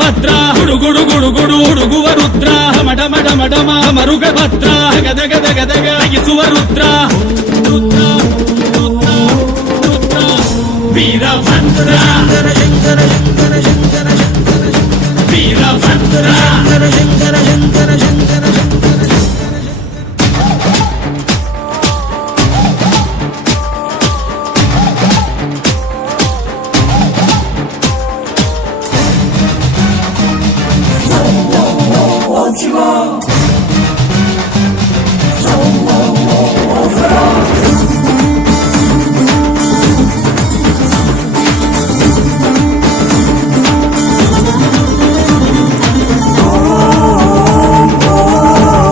ಭದ್ರ ಗುಡು ಗುಡು ಗುಡು ಹುಡುಗುವ ರುದ್ರ ಮಡ ಮಡ ಮಡಮ ಮರುಗ ಭದ್ರ ಗದಗ ಗದಗ ಅಗಿಸುವ ರುದ್ರ ರುದ್ರ ರುದ್ರ ರುದ್ರ ವೀರಭದ್ರ